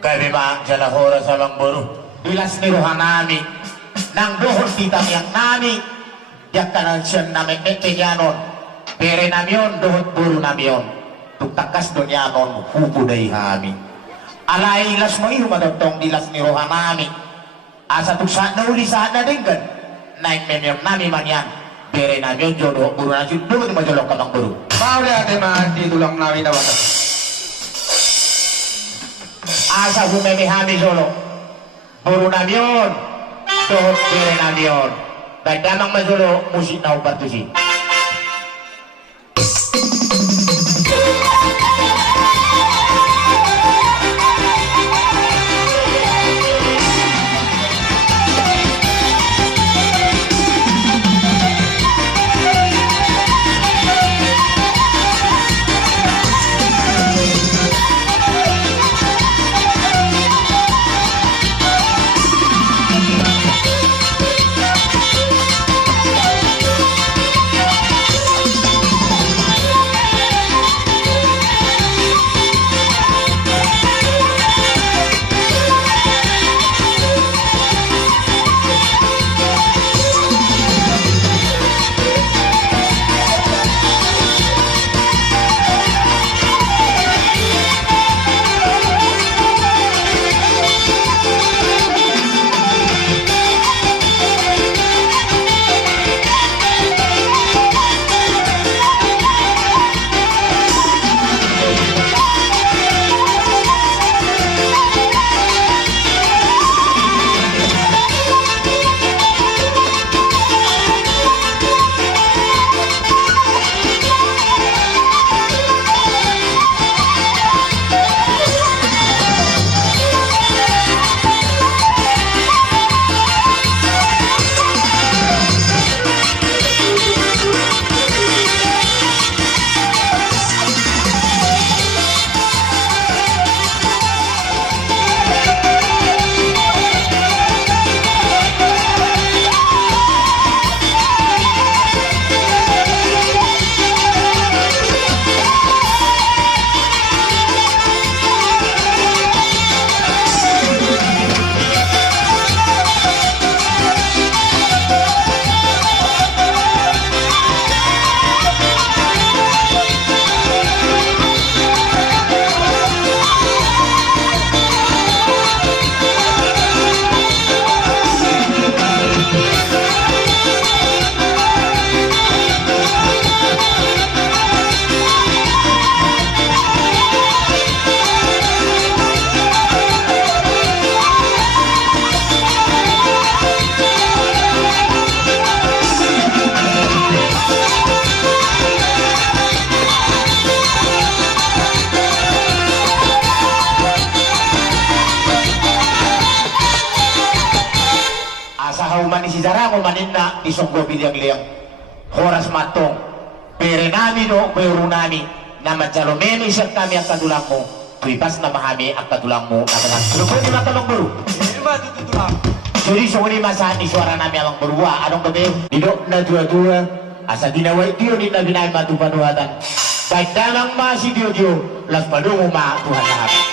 Kami mang jalahora sa langburu. Ilas ni Rohanami. Nang dohon kita yang nami. Yak kanan siya namin etenyanon. Pere namion dohon buru namion. Tuktakas donyanon hubuday hami. Alay ilas mo ihumadotong dilas ni Rohanami. Asa tuksa na uli sa na dinggan. Naik memyom nami man yan. Pere namion jodoh buru nasi dohon di majolok ka langburu. Mau lihat mah di tulang namin na wakas. Asa humemihami solo buru namion dohon pere namion dan damang mazulo musik na upartusi. Sejarah mo maninna isong gobilyang liyang horas matong pere nami no pero nami na majalomeno isang kami ang kadulang mo tuipas na mahami ang kadulang mo na kalang lupon di matalong buru Iba tutulang. suri suri masahan isuara nami alang berua anong gabi didok na dua-dua asa dinaway diyo ni nabi na matupanuhatan baik dalang masih diyo las padungo ma Tuhan lahat